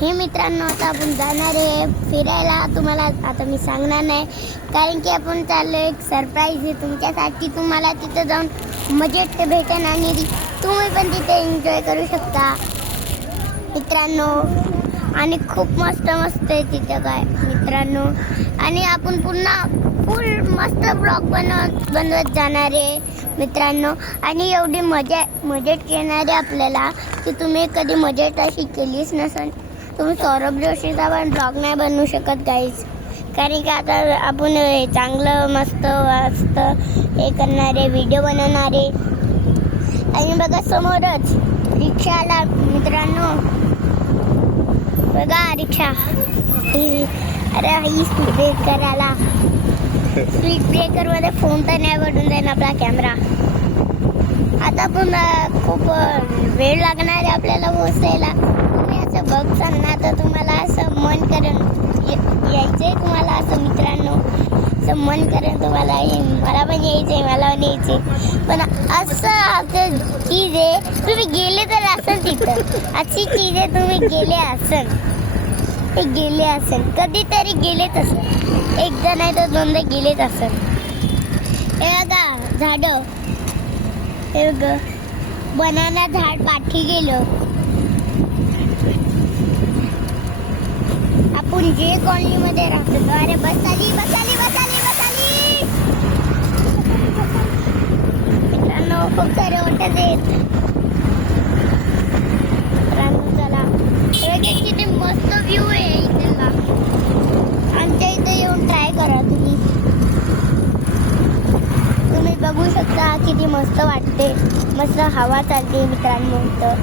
हे मित्रांनो, आता आपण जाणार आहे फिरायला. तुम्हाला आता मी सांगणार नाही, कारण की आपण चाललो एक सरप्राईज आहे तुमच्यासाठी. तुम्हाला तिथं जाऊन मजेत भेटेन आणि तुम्ही पण तिथे एन्जॉय करू शकता मित्रांनो. आणि खूप मस्त मस्त आहे तिथं काय मित्रांनो. आणि आपण पुन्हा फुल मस्त ब्लॉग बनवत जाणार आहे मित्रांनो. आणि एवढी मजेत येणार आहे आपल्याला की तुम्ही कधी मजेत अशी केलीच नसेल. तुम्ही सौरभ जोशीचा पण ब्लॉग नाही बनवू शकत गाईज, कारण की आता आपण चांगलं मस्त हे करणारे व्हिडिओ बनवणारे. आणि बघा समोरच रिक्षा आला मित्रांनो, बघा रिक्षा. अरे ही स्पीड ब्रेकर आला. स्पीड ब्रेकर मध्ये फोन तर नाही पडून जाईल आपला कॅमेरा. आता पण खूप वेळ लागणार आहे आपल्याला पोहोचायला. तुम्ही असं बघसाल ना तर तुम्हाला असं मन करेल यायचंय तुम्हाला असं मित्रांनो. असं मन करेल तुम्हाला मला पण यायचंय, मला पण यायचंय. पण असं चीज आहे तुम्ही गेले तर असेल तिथं. अशी चीज आहे तुम्ही गेले असेल कधीतरी गेलेच असेल. एकदा नाही तर दोनदा गेलेच असेल. हे बघा झाडं, हे बघ बनाना झाड पाठी गेलं. आपण जे कॉलनी मध्ये राहतो. अरे बस आली मित्रांनो, खूप सारे वाटत आहेत मित्रांनो. चला किती मस्त व्ह्यू आहे इथला. आमच्या इथे येऊन ट्राय करा तुम्ही बघू शकता किती मस्त वाटते. मस्त हवा चालते मित्रांनो इथं.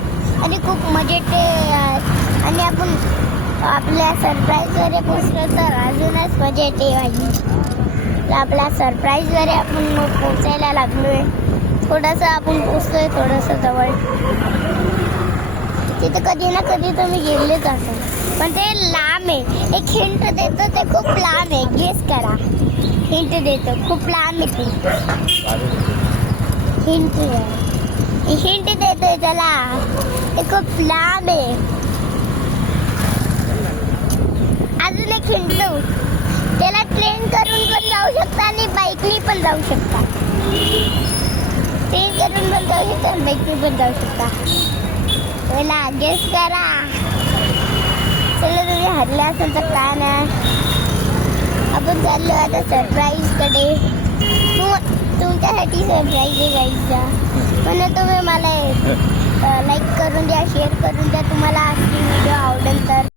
आणि खूप मजेत आणि आपण आपल्या सरप्राईजवर पोचलो तर अजूनच मजा येते माझी. आपल्या सरप्राईजवर आपण पोचायला लागलोय. थोडंसं आपण पोचतोय थोडंसं जवळ. तिथं कधी ना कधी तुम्ही गेलेच असेल, पण ते लांब आहे. एक हिंट देतो, ते खूप लांब आहे. गेस करा. हिंट देतो, खूप लांब आहे ते. हिंट देतोय चला. ते खूप लांब आहे. अजून एक हिंट देऊ, त्याला ट्रेन करून पण जाऊ शकता आणि बाईकनी पण जाऊ शकता. ट्रेन करून पण जाऊ शकता आणि बाईकनी पण जाऊ शकता. त्याला गेस करा. चला तुम्ही हरले असेल तर काय नाही. आपण चाललो आता सरप्राईजकडे. तुमच्यासाठी सरप्राईज आहे गाईजचा. म्हणून तुम्ही मला लाईक करून द्या, शेअर करून द्या. तुम्हाला अशी व्हिडिओ